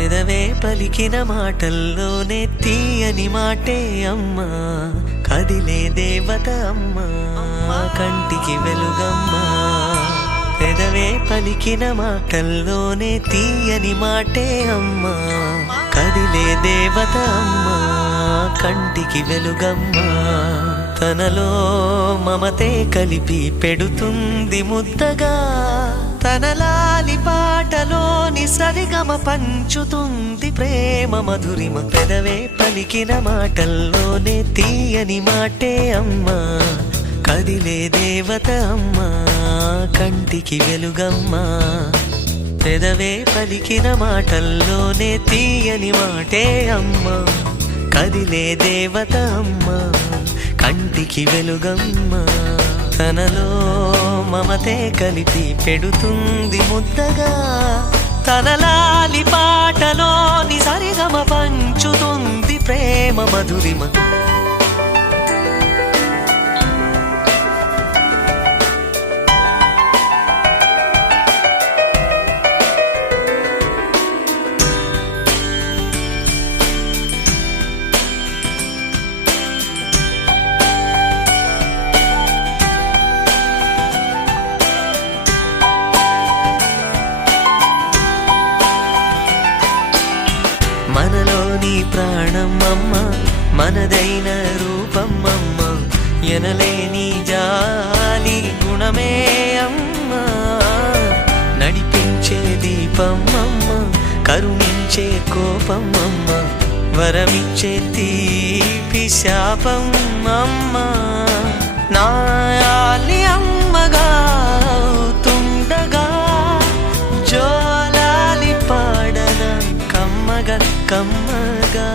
పెదవే పలికిన మాటల్లోనే తీయని మాటే అమ్మా, కదిలే దేవత అమ్మా, కంటికి వెలుగమ్మా. పెదవే పలికిన మాటల్లోనే తీయని మాటే అమ్మా, కదిలే దేవత అమ్మా, కంటికి వెలుగమ్మా. తనలో మమతే కలిపి పెడుతుంది ముద్దగా, తన లాలి పాటలోని సరిగమ పంచుతుంది ప్రేమ మధురిమ. పెదవే పలికిన మాటల్లోనే తీయని మాటే అమ్మా, కదిలే దేవత అమ్మా, కంటికి వెలుగమ్మా. పెదవే పలికిన మాటల్లోనే తీయని మాటే అమ్మా, కదిలే దేవత అమ్మా, కంటికి వెలుగమ్మా. తనలో మమతే కలిపి పెడుతుంది ముద్దగా, తన లాలి పాటలోని సరిగమ పంచుతుంది ప్రేమ మధురిమ. మనలోని ప్రాణం అమ్మ, మనదైన రూపం అమ్మ, ఎనలేని జాలి గుణమే అమ్మ. నడిపించే దీపం అమ్మ, కరుణించే కోపం అమ్మ, వరమిచ్చే తీపి శాపం అమ్మ. నాయాలి అమ్మగా తుండగా, జోలాలి పాడన కమ్మగా కమ్మగా.